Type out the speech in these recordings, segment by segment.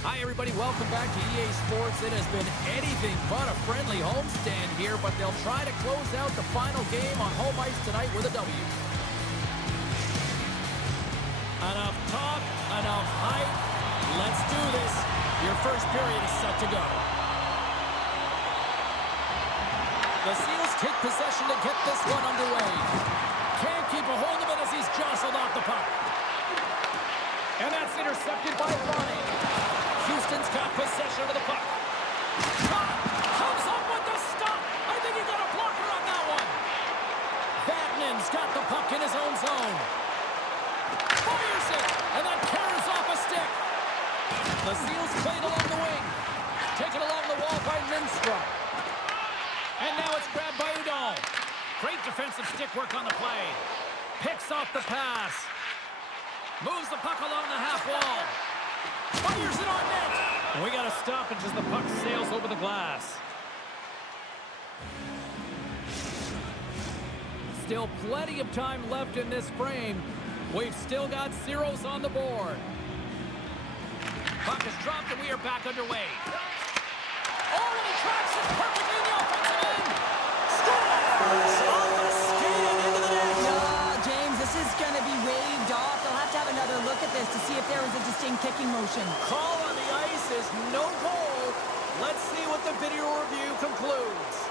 Hi, everybody. Welcome back to EA Sports. It has been anything but a friendly homestand here, but they'll try to close out the final game on home ice tonight with a W. Enough talk, enough hype. Let's do this. Your first period is set to go. The Seals take possession to get this one underway. Can't keep a hold of it as he's jostled off the puck. And that's intercepted by Brodie. Houston's got possession of the puck. Shot! Comes up with the stop! I think he got a blocker on that one. Batman's got the puck in his own zone. Fires it! And that carries off a stick. The Seals played along the wing. Taken along the wall by Lindstrom. And now it's grabbed by Hudon. Great defensive stick work on the play. Picks off the pass. Moves the puck along the half wall. Fires it on net. We got to stop it as the puck sails over the glass. Still plenty of time left in this frame. We've still got zeros on the board. Puck is dropped and we are back underway. Oh, and he tracks it perfectly in the offensive end. Scores! Off the skating into the net. James, this is going to be waved off. They'll have to have another look at this to see if there was a distinct kicking motion. Call on the ice is no goal. Let's see what the video review concludes.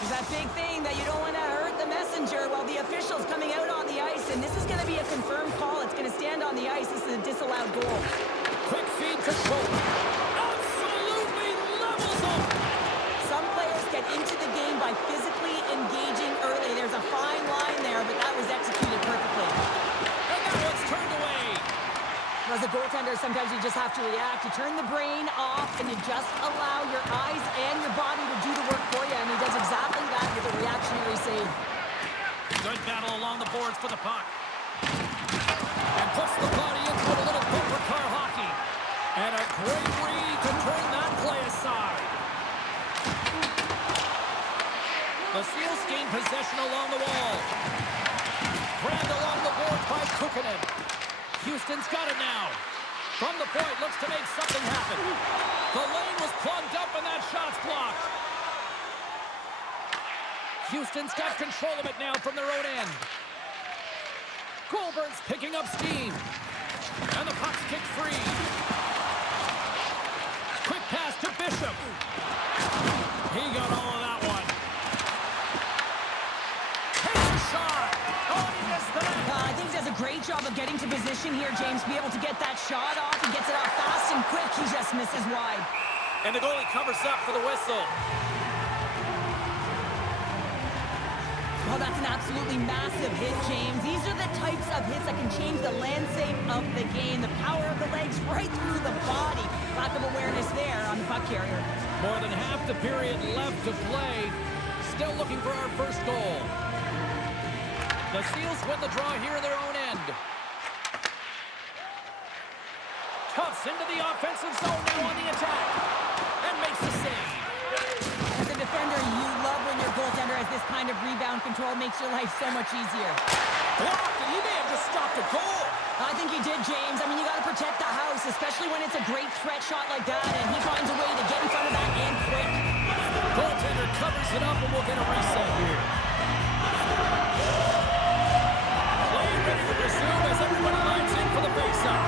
There's that big thing that you don't want to hurt the messenger while the official's coming out on the ice, and this is going to be a confirmed call. It's going to stand on the ice. This is a disallowed goal. Quick feed to Kloos. Absolutely levels them. Some players get into the game by physically engaging early. There's a fine line there, but that was executed perfectly. And that one's turned away. As a goaltender, sometimes you just have to react. You turn the brain off, and you just allow your eyes and your body to do the work for you, and he does exactly that with a reactionary save. Good battle along the boards for the puck. And puts the body into a little bumper car hockey. And a great read to turn that play aside. The Seals gain possession along the wall. Grabbed along the boards by Kukkonen. Houston's got it now. From the point, looks to make something happen. The lane was plugged up and that shot's blocked. Houston's got control of it now from their own end. Goulbourne's picking up steam. And the puck's kicked free. Quick pass to Bishop. He got all of that one. Takes a shot. Oh, he missed that. I think he does a great job of getting to position here, James, to be able to get that shot off. He gets it off fast and quick. He just misses wide. And the goalie covers up for the whistle. Oh, that's an absolutely massive hit, James. These are the types of hits that can change the landscape of the game. The power of the legs right through the body. Lack of awareness there on the puck carrier. More than half the period left to play. Still looking for our first goal. The Seals win the draw here in their own end. Tuffs into the offensive zone now on the attack. And makes the save. As a defender, you love when your goaltender has this kind of rebound control. Makes your life so much easier. Blocked, and he may have just stopped a goal. I think he did, James. I mean, you got to protect the house, especially when it's a great threat shot like that, and he finds a way to get in front of that and quick. Goaltender covers it up, and we'll get a reset here. Play ready to resume as everybody lines in for the face-off.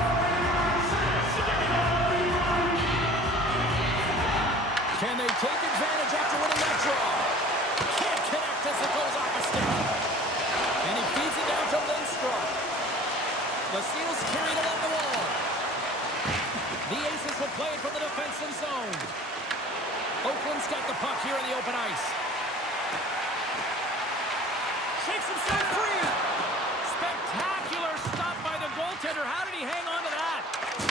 Can they take advantage after winning that draw? Can't connect as it goes off a stick. And he feeds it down to Lindstrom. The Seals carried along the wall. The Aces will play it from the defensive zone. Oakland's got the puck here in the open ice. Shakes himself free. Spectacular stop by the goaltender. How did he hang on to that?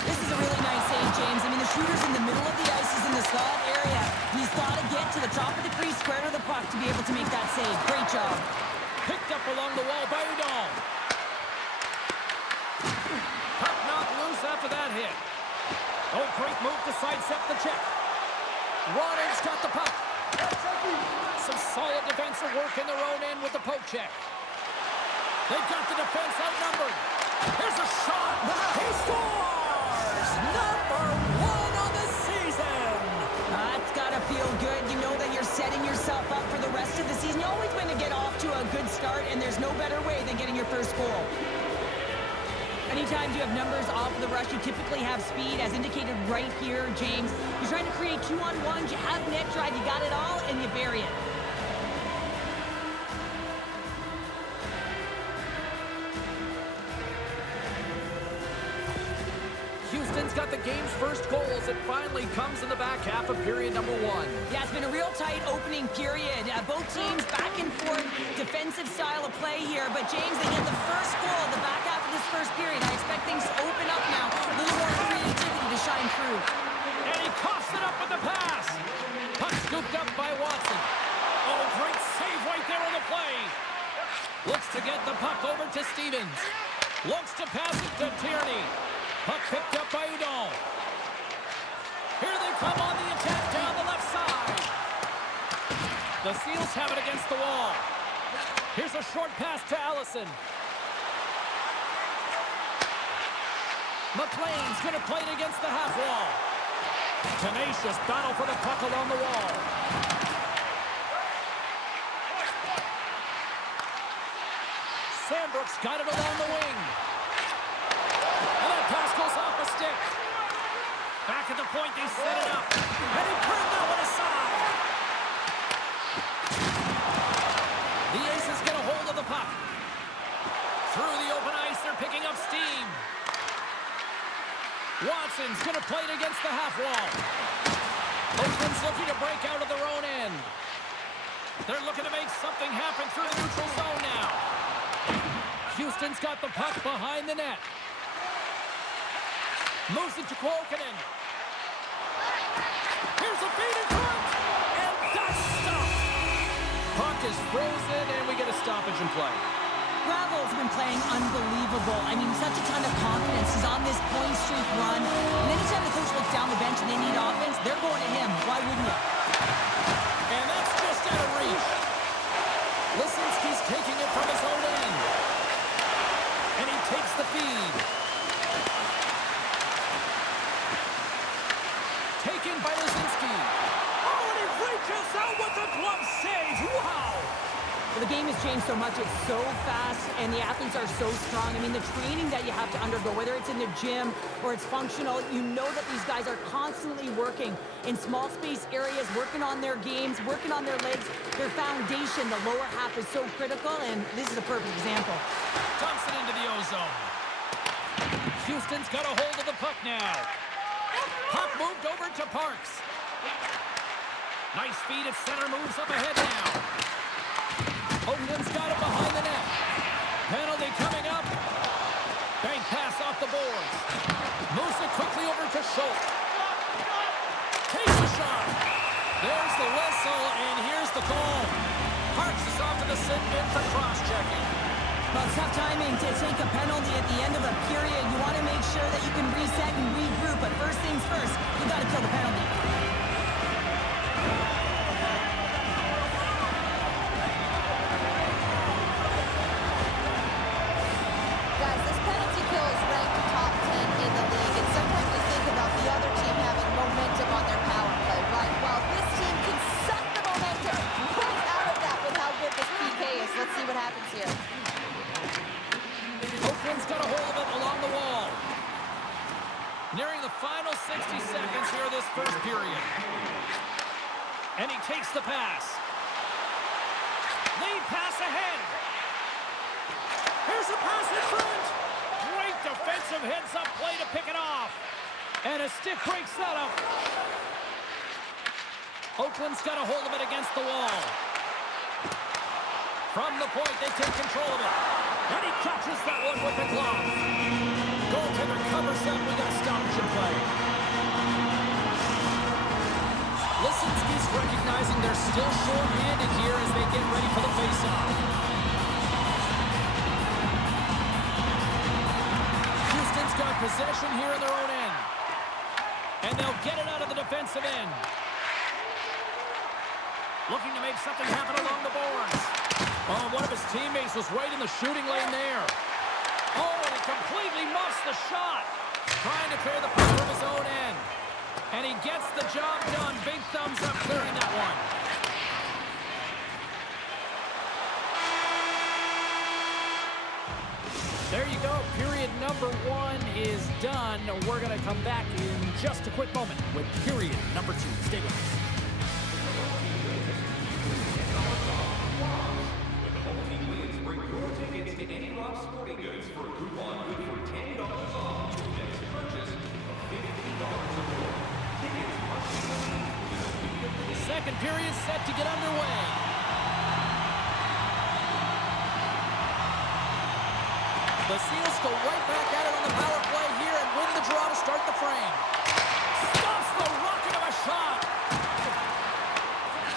This is a really nice save, James. I mean, the shooter's in the middle of the ice. He's in the slot area. He's got to get to the top of the crease, square to the puck to be able to make that save. Great job. Picked up along the wall by Hudon. Puck knocked loose out Oh, great move to sidestep the check. Ronner's got the puck. Some solid defensive work in their own end with the poke check. They've got the defense outnumbered. Here's a shot. He scores! Number 1 on the season. That's got to feel good. You know that you're setting yourself up for the rest of the season. You always want to get off to a good start, and there's no better way than getting your first goal. Anytime you have numbers off of the rush, you typically have speed, as indicated right here, James. You're trying to create 2-on-1s, you have net drive, you got it all, and you bury it. Houston's got the game's first goal as it finally comes in the back half of period number 1. Yeah, it's been a real tight opening period. Both teams back and forth, defensive style of play here. But James, they get the first goal in the back half of this first period. I expect things to open up now. A little more creativity to shine through. And he coughs it up with the pass. Puck scooped up by Watson. Oh, great save right there on the play. Looks to get the puck over to Stevens. Looks to pass it to Tierney. Puck picked up by Hudon. Here they come on the attack down the left side. The Seals have it against the wall. Here's a short pass to Allison. McLean's going to play it against the half wall. Tenacious battle for the puck along the wall. Sandbrook's got it along the wing. And that pass goes off a stick. Back at the point, they set it up. And he turned that one aside. The Aces get a hold of the puck. Through the open ice, they're picking up steam. Watson's going to play it against the half wall. Oakland's looking to break out of their own end. They're looking to make something happen through the neutral zone now. Houston's got the puck behind the net. Moves it to Kloos. Here's a feed in front. And that's stopped. Puck is frozen, and we get a stoppage in play. Gravel's been playing unbelievable. I mean, such a ton of confidence. He's on this point streak run. And anytime the coach looks down the bench and they need offense, they're going to him. Why wouldn't you? And that's just out of reach. Laczynski's taking it from his own end. And he takes the feed. Taken by Laczynski. Oh, and he reaches out with the glove save. Wow! Well, the game has changed so much. It's so fast, and the athletes are so strong. I mean, the training that you have to undergo, whether it's in the gym or it's functional, you know that these guys are constantly working in small space areas, working on their games, working on their legs. Their foundation, the lower half, is so critical, and this is a perfect example. Dumps it into the ozone. Houston's got a hold of the puck now. Puck moved over to Parks. Nice feed at center, moves up ahead now. Oakland's got it behind the net. Penalty coming up. Bank pass off the boards. Moves it quickly over to Schultz. Takes the shot. There's the whistle, and here's the call. Parks is off to the sit bin for cross-checking. Well, it's tough timing to take a penalty at the end of a period. You want to make sure that you can reset and regroup, but first things first, you got to kill the penalty. Guys, this penalty kill is ranked top 10 in the league, and sometimes you think about the other team having momentum on their power play, right? Well, this team can suck the momentum right out of that with how good this PK is. Let's see what happens here. Oakland's got a hold of it along the wall. Nearing the final 60 seconds here of this first period. And he takes the pass. Lead pass ahead. Here's a pass in front. Great defensive heads-up play to pick it off. And a stick breaks that up. Oakland's got a hold of it against the wall. From the point, they take control of it. And he catches that one with the glove. Goaltender covers up. We got a stoppage in play. Laczynski's recognizing they're still short-handed here as they get ready for the face-off. Houston's got possession here in their own end. And they'll get it out of the defensive end. Looking to make something happen along the boards. Oh, one of his teammates was right in the shooting lane there. Oh, and he completely muffs the shot. Trying to clear the puck from his own end. And he gets the job done. Big thumbs up clearing that one. There you go. Period number 1 is done. We're going to come back in just a quick moment with period number 2. Stay with us. Second period set to get underway. The Seals go right back at it on the power play here and win the draw to start the frame. Stops the rocket of a shot.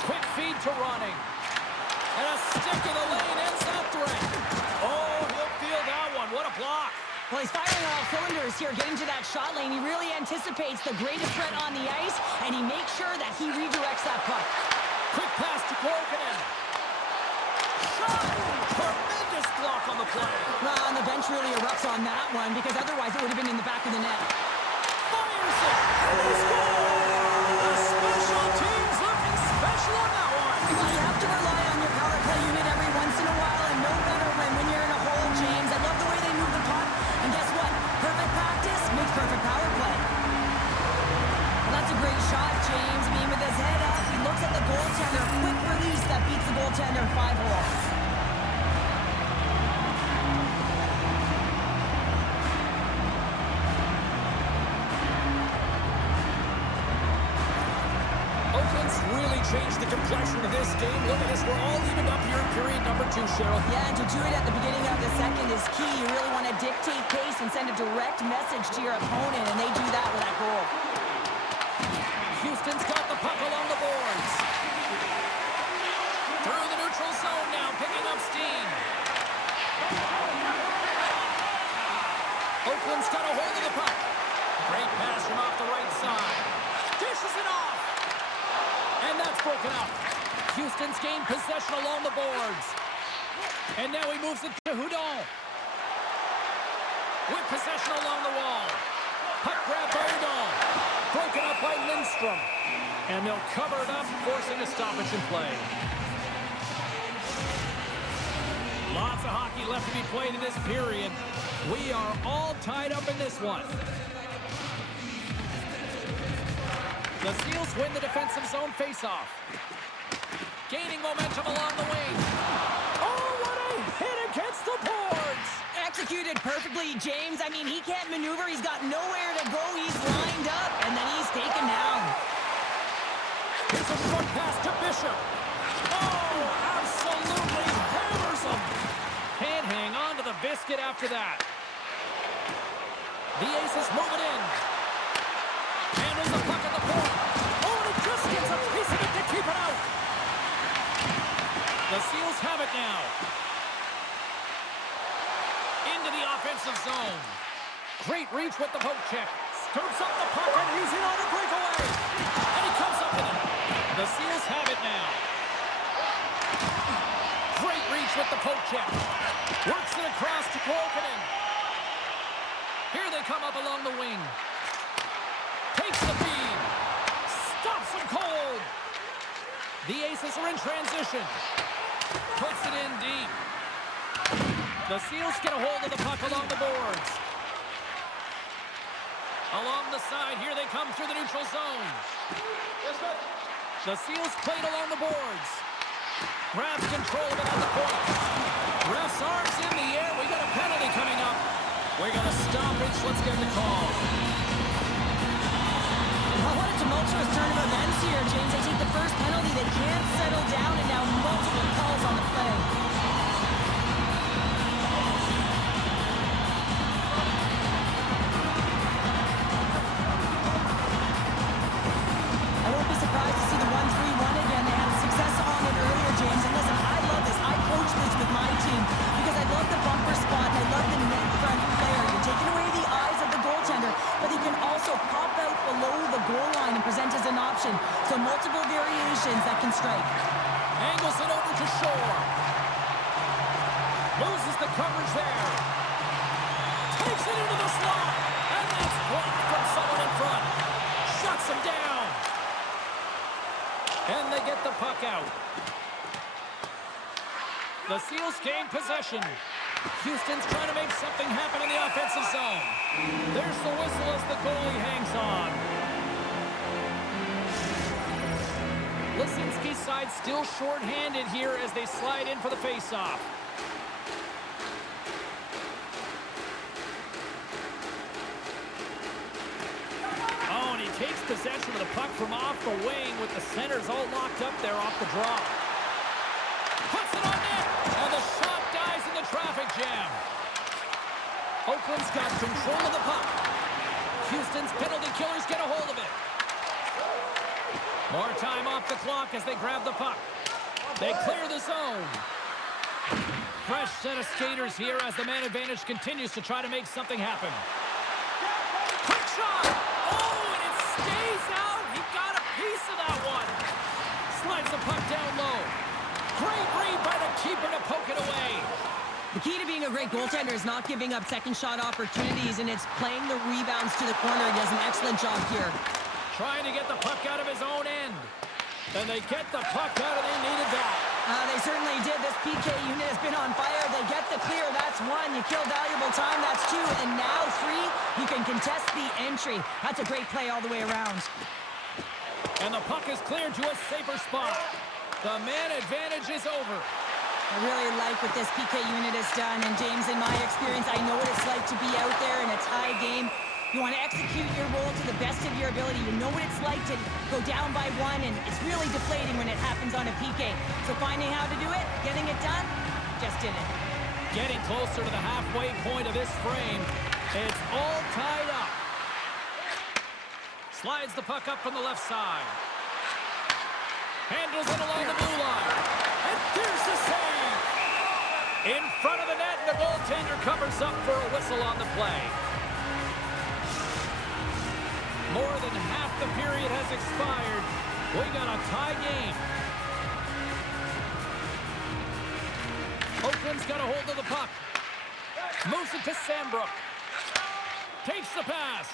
Quick feed to Ronning. And a stick in the lane ends that threat. Oh, he'll feel that one. What a block. Well, he's firing on all cylinders here, getting to that shot lane. He really anticipates the greatest threat on the ice, and he makes sure that he redirects that puck. Quick pass to Korkinen. Shot! Tremendous block on the play. Well, and the bench really erupts on that one, because otherwise it would have been in the back of the net. Fires it! And he scores! The special teams looking special on that one. Well, you have to rely on your power play unit every once in a while, and no better when you're in a hole, James. I love the way they move the puck. And guess what? Perfect practice makes perfect power play. Well, that's a great shot, James. I mean, with his head up, he looks at the goaltender. Quick release that beats the goaltender 5-hole. Really changed the complexion of this game. Look at this. We're all evened up here in period number 2, Cheryl. Yeah, and to do it at the beginning of the second is key. You really want to dictate pace and send a direct message to your opponent, and they do that with that goal. Houston's got the puck along the boards. Through the neutral zone now, picking up steam. Oakland's got a hold of the puck. Great pass from off the right side. Dishes it off. And that's broken up. Houston's gained possession along the boards. And now he moves it to Hudon. With possession along the wall. Puck grab by Hudon. Broken up by Lindstrom. And they'll cover it up, forcing a stoppage in play. Lots of hockey left to be played in this period. We are all tied up in this one. The Seals win the defensive zone faceoff. Gaining momentum along the wing. Oh, what a hit against the boards! Executed perfectly, James. I mean, he can't maneuver. He's got nowhere to go. He's lined up, and then he's taken down. Here's a short pass to Bishop. Oh, absolutely hammers him. Can't hang on to the biscuit after that. The Aces move it in. Handles the puck at the point. Oh, and he just gets a piece of it to keep it out. The Seals have it now. Into the offensive zone. Great reach with the poke check. Scoops up the puck, and he's in on a breakaway. And he comes up with it. The Seals have it now. Great reach with the poke check. Works it across to Korkinen. Here they come up along the wing. Takes the feed. Stops him cold. The Aces are in transition. Puts it in deep. The Seals get a hold of the puck along the boards. Along the side, here they come through the neutral zone. The Seals played along the boards. Grabs control of it at the point. Ref's arms in the air. We got a penalty coming up. We're going to stoppage. Let's get the call. Well, what a tumultuous turn of events here, James. They take the first penalty. They can't settle down, and now multiple calls on the play. I won't be surprised to see the 1-3-1 again. They had success on it earlier, James. And listen, I love this. I coach this with my team because I love the bumper spot and I love the net front player. You're taking away the eyes of the goaltender, but you can also pop out below the goal line and present as an option. So multiple variations that can strike. Angles it over to Shore. Loses the coverage there. Takes it into the slot. And that's blocked from someone in front. Shuts him down. And they get the puck out. The Seals gain possession. Houston's trying to make something happen in the offensive zone. There's the whistle as the goalie hangs on. Laczynski's side still short-handed here as they slide in for the face-off. Oh, and he takes possession of the puck from off the wing with the centers all locked up there off the draw. Puts it on net, and the shot dies in the traffic jam. Oakland's got control of the puck. Houston's penalty killers get a hold of it. More time off the clock as they grab the puck. They clear the zone. Fresh set of skaters here as the man advantage continues to try to make something happen. Quick shot! Oh, and it stays out! He got a piece of that one. Slides the puck down low. Great read by the keeper to poke it away. The key to being a great goaltender is not giving up second shot opportunities, and it's playing the rebounds to the corner. He does an excellent job here. Trying to get the puck out of his own end. And they get the puck out, and they needed that. They certainly did. This PK unit has been on fire. They get the clear. That's one. You kill valuable time. That's two. And now three. You can contest the entry. That's a great play all the way around. And the puck is cleared to a safer spot. The man advantage is over. I really like what this PK unit has done. And James, in my experience, I know what it's like to be out there in a tie game. You want to execute your role to the best of your ability. You know what it's like to go down by one, and it's really deflating when it happens on a PK. So finding how to do it, getting it done, just did it. Getting closer to the halfway point of this frame. It's all tied up. Slides the puck up from the left side. Handles it along the blue line. And there's the save. In front of the net, and the goaltender covers up for a whistle on the play. More than half the period has expired. We got a tie game. Oakland's got a hold of the puck. Moves it to Sandbrook. Takes the pass.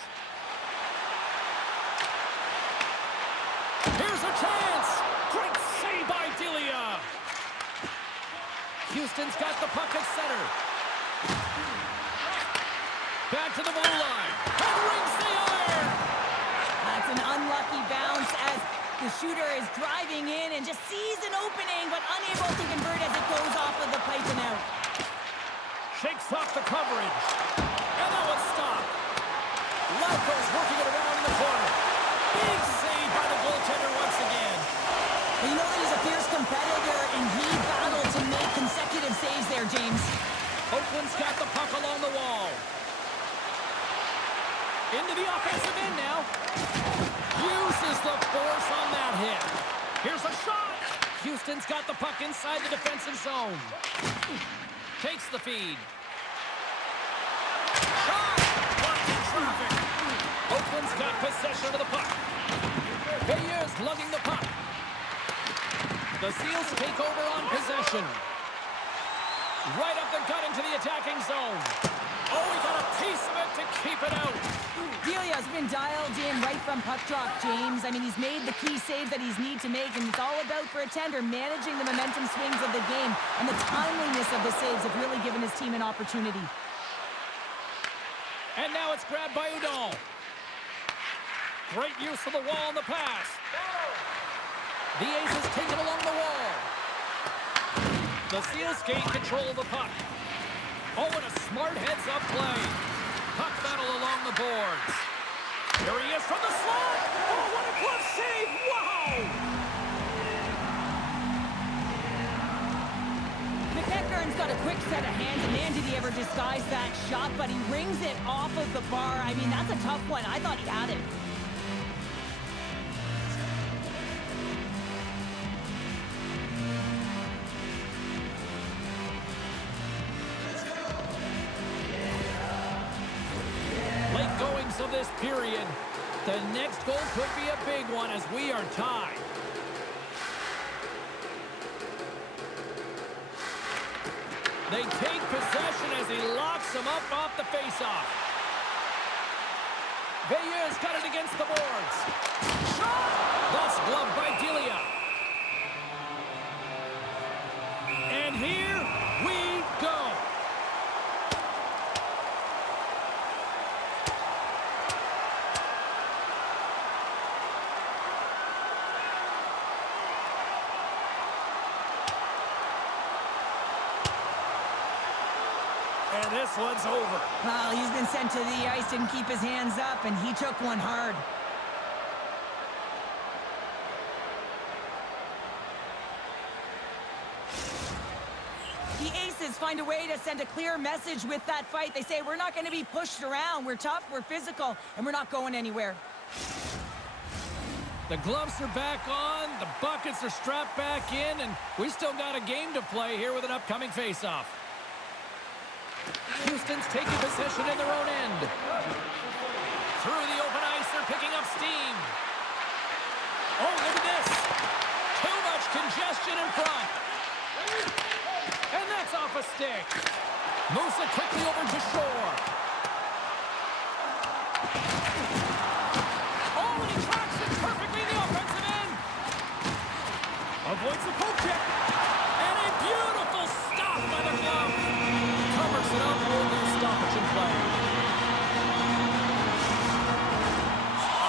Here's a chance. Great save by Delia. Houston's got the puck at center. Back to the blue line. And rings the iron. That's an unlucky bounce as the shooter is driving in and just sees an opening, but unable to convert as it goes off of the pipe and out. Shakes off the coverage. And that one's stopped. Lukos working it around in the corner. Big save by the goaltender once again. Well, you know that he's a fierce competitor, and he battled to make consecutive saves there, James. Oakland's got the puck along the wall. Into the offensive end now. Uses the force on that hit. Here's a shot. Houston's got the puck inside the defensive zone. Takes the feed. Shot! Blocked in traffic. Oakland's got possession of the puck. Bayer's lugging the puck. The Seals take over on possession. Right up the gut into the attacking zone. Oh, he got a piece of it to keep it out. Delia's been dialed in right from puck drop, James. I mean, he's made the key save that he's need to make, and it's all about, for a tender, managing the momentum swings of the game, and the timeliness of the saves have really given his team an opportunity. And now it's grabbed by Hudon. Great use of the wall on the pass. The Aces take it along the wall. The Seals gain control of the puck. Oh, and a smart heads-up play. Puck battle along the boards. Here he is from the slot. Oh, what a glove save. Wow! Macheachern's got a quick set of hands, and man, did he ever disguise that shot, but he rings it off of the bar. I mean, that's a tough one. I thought he had it. Late goings of this period. The next goal could be a big one as we are tied. They take possession as he locks him up off the faceoff. Veilleux's got it against the boards. Shot! That's gloved by Delia. And here we go. And this one's over. Well, he's been sent to the ice, didn't keep his hands up, and he took one hard. The Aces find a way to send a clear message with that fight. They say, we're not going to be pushed around. We're tough, we're physical, and we're not going anywhere. The gloves are back on, the buckets are strapped back in, and we still got a game to play here with an upcoming face-off. Houston's taking possession in their own end. Through the open ice, they're picking up steam. Oh, look at this. Too much congestion in front. And that's off a stick. Moves it quickly over to shore. Oh, and he tracks it perfectly in the offensive end. Avoids the poke check. And a beautiful stop by the glove. Covers it up for the stoppage in play.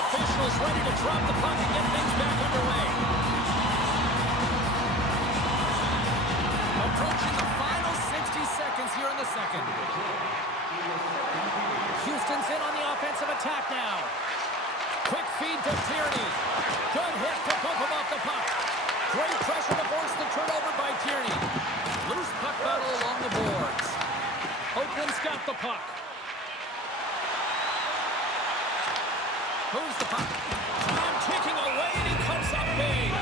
Officials ready to drop the puck and get things back underway. Approaching the final 60 seconds here in the second. Houston's in on the offensive attack now. Quick feed to Tierney. Good hit to bump him off the puck. Great pressure to force the turnover by Tierney. Loose puck battle along the boards. Oakland's got the puck. Moves the puck. Time ticking away, and he comes up big.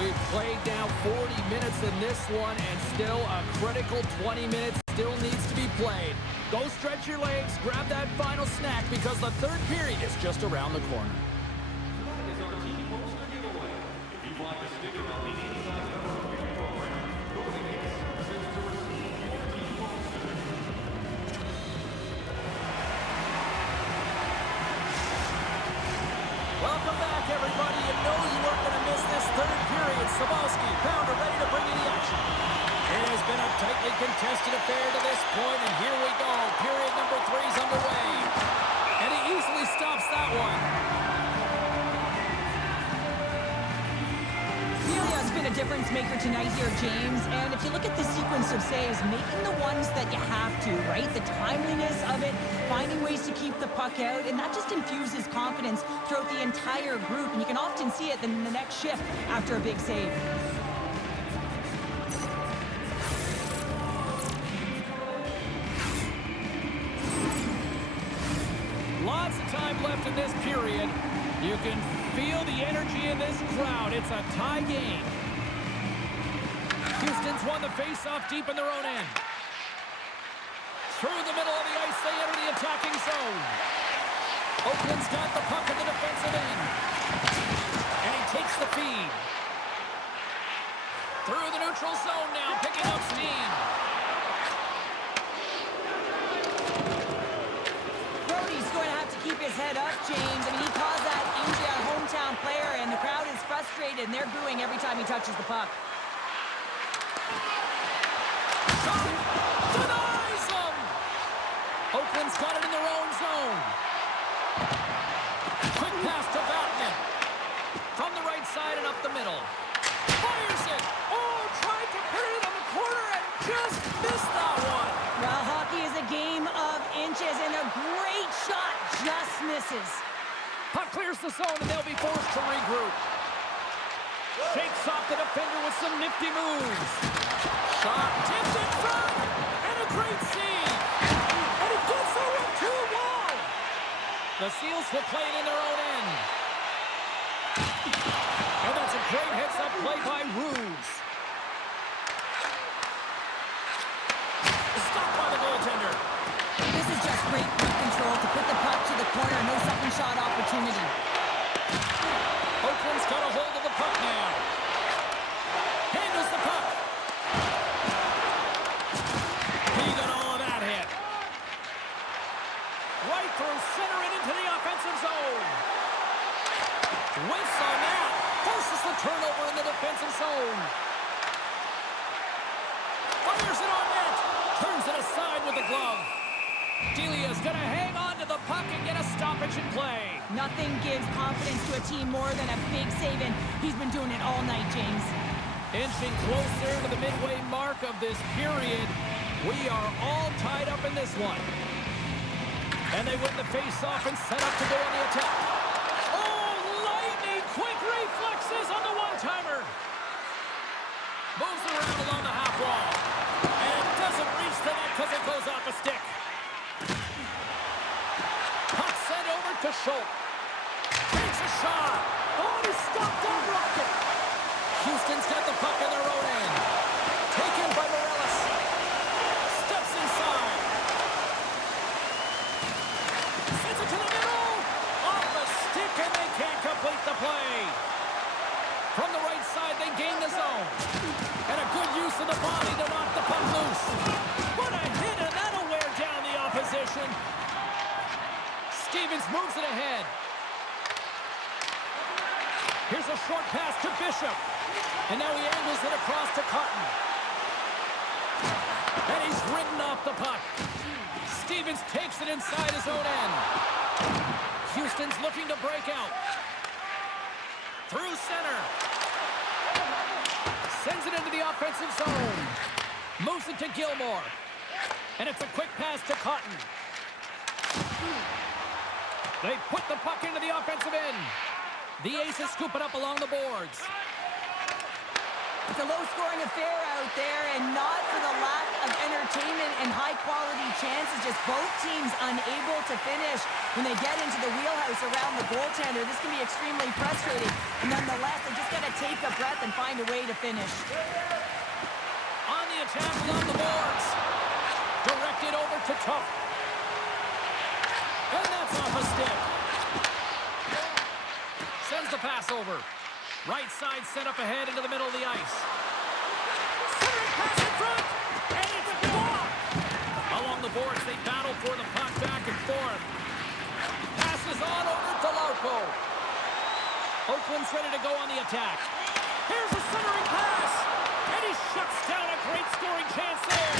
We've played now 40 minutes in this one, and still a critical 20 minutes still needs to be played. Go stretch your legs, grab that final snack, because the third period is just around the corner. Welcome back, everybody. You know you weren't going to miss this third period. Sabalski, Pounder ready to bring in the action. It has been a tightly contested affair to this point, and here we go. Period number 3 is underway. And he easily stops that one. Delia's been a difference maker tonight here, James. And if you look at the sequence of saves, making the ones that you have to, right? The timeliness of it, finding ways to keep the puck out, and that just infuses confidence throughout the entire group. And you can often see it in the next shift after a big save. Lots of time left in this period. You can feel the energy in this crowd. It's a tie game. Houston's won the face-off deep in their own end. Through the middle of the ice, they enter the attacking zone. Oakland's got the puck in the defensive end. And he takes the feed. Through the neutral zone now, picking up steam. Brodie's going to have to keep his head up, James. I mean, he caused that injury, our hometown player, and the crowd is frustrated, and they're booing every time he touches the puck. Shot! Denies him! Oakland's got it in their own zone. Quick pass to Vatanen. From the right side and up the middle. Fires it! Oh, tried to put it on the corner and just missed that one. Well, hockey is a game of inches, and a great shot just misses. Puck clears the zone, and they'll be forced to regroup. Shakes off the defender with some nifty moves. Shot tipped in front, and a great save. And it gets over 2-1. The Seals will play it in their own end. And that's a great heads-up play by Ruse. Stopped by the goaltender. This is just great puck control to put the puck to the corner. No second shot opportunity. Oakland's got a hold of the puck now. Handles the puck. He got all of that hit. Right through center and into the offensive zone. Whiffs on that. Forces the turnover in the defensive zone. Fires it on net. Turns it aside with the glove. Delia's going to hang on to the puck and get a stoppage in play. Nothing gives confidence to a team more than a big save, and he's been doing it all night, James. Inching closer to the midway mark of this period. We are all tied up in this one. And they win the face-off and set up to go on the attack. Oh, lightning quick reflexes on the one-timer. Moves around along the half wall. And it doesn't reach the net because it goes off a stick. Puck sent over to Schultz. Takes a shot. Oh, he stopped on rocket. Houston's got the puck in their own end. Taken by Meireles. Steps inside. Sends it to the middle. Off the stick, and they can't complete the play. From the right side, they gain the zone. And a good use of the body to knock the puck loose. What a hit, and that'll wear down the opposition. Stevens moves it ahead. Here's a short pass to Bishop. And now he angles it across to Cotton. And he's ridden off the puck. Stevens takes it inside his own end. Houston's looking to break out. Through center. Sends it into the offensive zone. Moves it to Gilmore. And it's a quick pass to Cotton. They put the puck into the offensive end. The Aces scoop it up along the boards. It's a low-scoring affair out there, and not for the lack of entertainment and high-quality chances. Just both teams unable to finish when they get into the wheelhouse around the goaltender. This can be extremely frustrating. And nonetheless, they just got to take a breath and find a way to finish. On the attack along the boards. Directed over to Tuff. And that's off a stick. Sends the pass over. Right side set up ahead into the middle of the ice. Centering pass in front. And it's blocked. Along the boards, they battle for the puck back and forth. Passes on over to Lauko. Oakland's ready to go on the attack. Here's a centering pass. And he shuts down a great scoring chance there.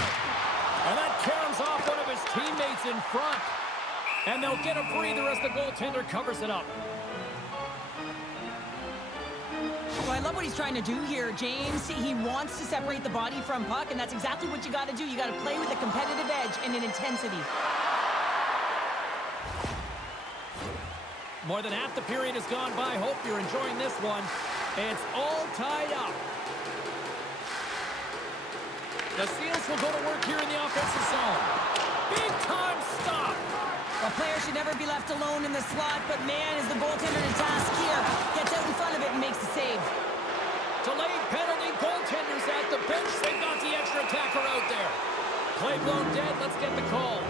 And that caroms off one of his teammates in front. And they'll get a breather as the goaltender covers it up. Well, I love what he's trying to do here, James. He wants to separate the body from puck, and that's exactly what you got to do. You got to play with a competitive edge and an intensity. More than half the period has gone by. Hope you're enjoying this one. It's all tied up. The Seals will go to work here in the offensive zone. Big time stop. A player should never be left alone in the slot, but man, is the goaltender to task here. Gets out in front of it and makes the save. Delayed penalty, goaltenders at the bench. They got the extra attacker out there. Play blown dead, let's get the call.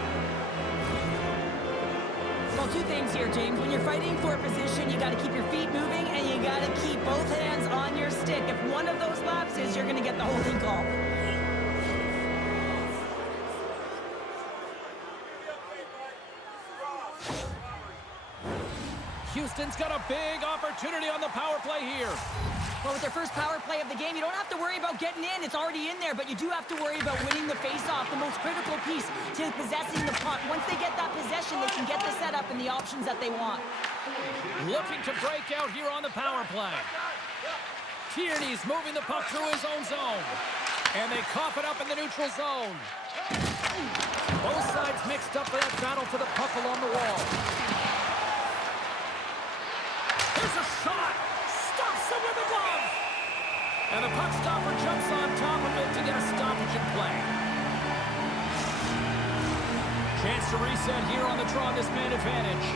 Well, two things here, James. When you're fighting for a position, you got to keep your feet moving, and you got to keep both hands on your stick. If one of those lapses, you're going to get the holding call. Houston's got a big opportunity on the power play here. Well, with their first power play of the game, you don't have to worry about getting in. It's already in there, but you do have to worry about winning the face-off, the most critical piece to possessing the puck. Once they get that possession, they can get the setup and the options that they want. Looking to break out here on the power play. Tierney's moving the puck through his own zone. And they cough it up in the neutral zone. Both sides mixed up in that battle for the puck along the wall. There's a shot. Stops him with the glove. And the puck stopper jumps on top of it to get a stoppage in play. Chance to reset here on the draw, this man advantage.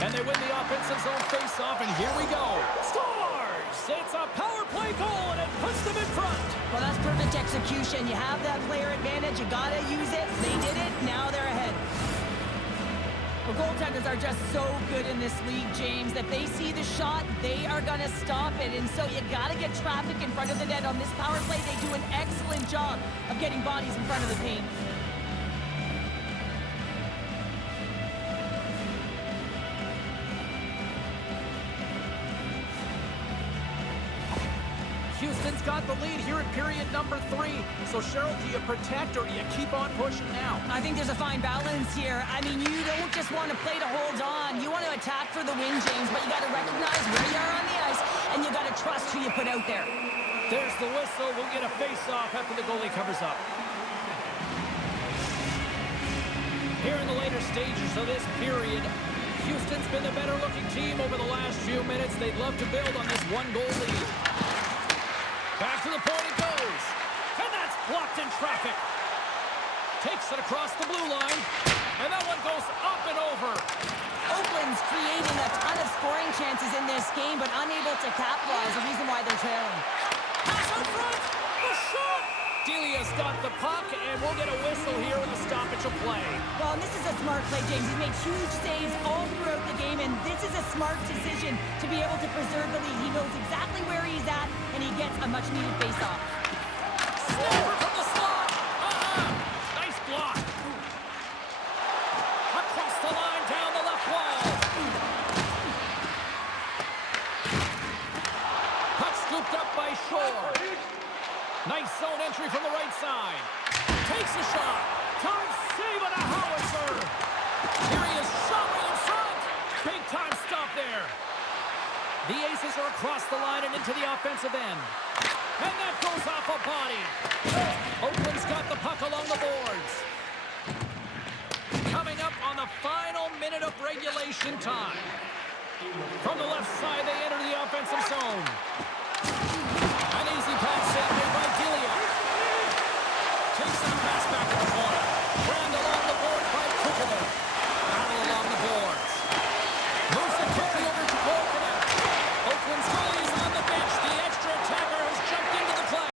And they win the offensive zone face-off, and here we go. Scores! It's a power play goal, and it puts them in front. Well, that's perfect execution. You have that player advantage. You got to use it. They did it. Now they're ahead. Well, goaltenders are just so good in this league, James, that they see the shot, they are going to stop it. And so you got to get traffic in front of the net. On this power play, they do an excellent job of getting bodies in front of the paint. Houston's got the lead here in period number 3. So, Cheryl, do you protect or do you keep on pushing now? I think there's a fine balance here. I mean, you don't just want to play to hold on. You want to attack for the win, James, but you got to recognize where you are on the ice, and you got to trust who you put out there. There's the whistle. We'll get a face-off after the goalie covers up. Here in the later stages of this period, Houston's been the better-looking team over the last few minutes. They'd love to build on this one-goal lead. Back to the point it goes. And that's blocked in traffic. Takes it across the blue line. And that one goes up and over. Oakland's creating a ton of scoring chances in this game, but unable to capitalize. The reason why they're trailing. Pass out front. The shot. Delia's got the puck, and we'll get a whistle here with a stoppage of play. Well, and this is a smart play, James. He's made huge saves all throughout the game, and this is a smart decision to be able to preserve the lead. He knows exactly where he's at, and he gets a much-needed face-off. Snapper from the slot. Nice block. Across the line, down the left wall. Puck scooped up by Shore. Nice zone entry from the right side. Takes a shot. Time save on a howitzer. Here he is, shot right in front. Big time stop there. The Aces are across the line and into the offensive end. And that goes off a body. Oakland's got the puck along the boards. Coming up on the final minute of regulation time. From the left side, they enter the offensive zone. An easy pass save made by Delia. Takes that pass back to the corner. Brand along the board by Kukovic. Battle along the boards. Moves it quickly over to Goulbourne. Oakland's goalie is on the bench. The extra attacker has jumped into the play.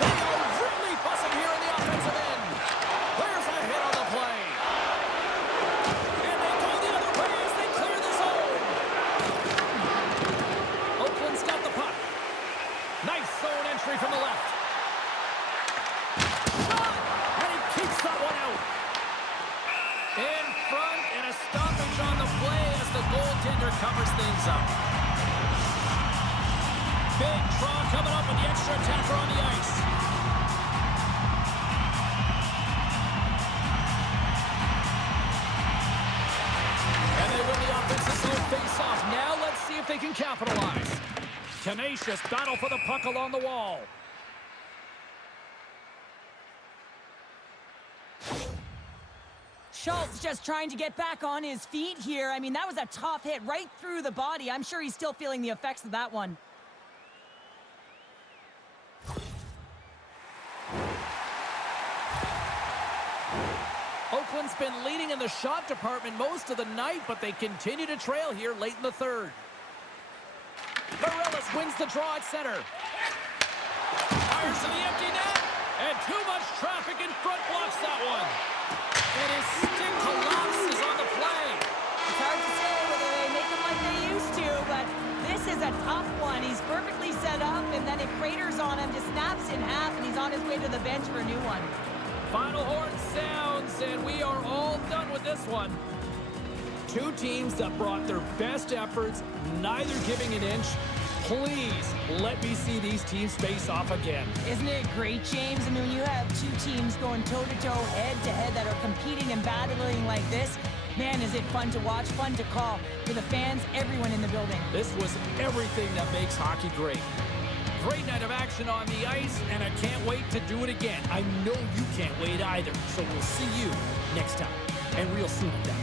They are really buzzing here in the offensive end. There's a hit on the play. And they go the other way as they clear the zone. Oakland's got the puck. Nice zone entry from the left. Shot! And he keeps that one out. In front, and a stoppage on the play as the goaltender covers things up. Big draw coming up with the extra attacker on the ice. And they win the offensive zone face-off. Now let's see if they can capitalize. Tenacious battle for the puck along the wall. Schultz just trying to get back on his feet here. I mean, that was a tough hit right through the body. I'm sure he's still feeling the effects of that one. Oakland's been leading in the shot department most of the night, but they continue to trail here late in the third. Meireles wins the draw at center. Fires to the empty net, and too much traffic in front blocks that one. And his stick collapses on the play. It's hard to say whether they make him like they used to, but this is a tough one. He's perfectly set up, and then it craters on him, just snaps in half, and he's on his way to the bench for a new one. Final horn sounds, and we are all done with this one. Two teams that brought their best efforts, neither giving an inch. Please, let me see these teams face off again. Isn't it great, James? I mean, when you have two teams going toe-to-toe, head-to-head that are competing and battling like this, man, is it fun to watch, fun to call. For the fans, everyone in the building. This was everything that makes hockey great. Great night of action on the ice, and I can't wait to do it again. I know you can't wait either, so we'll see you next time, and real soon at that.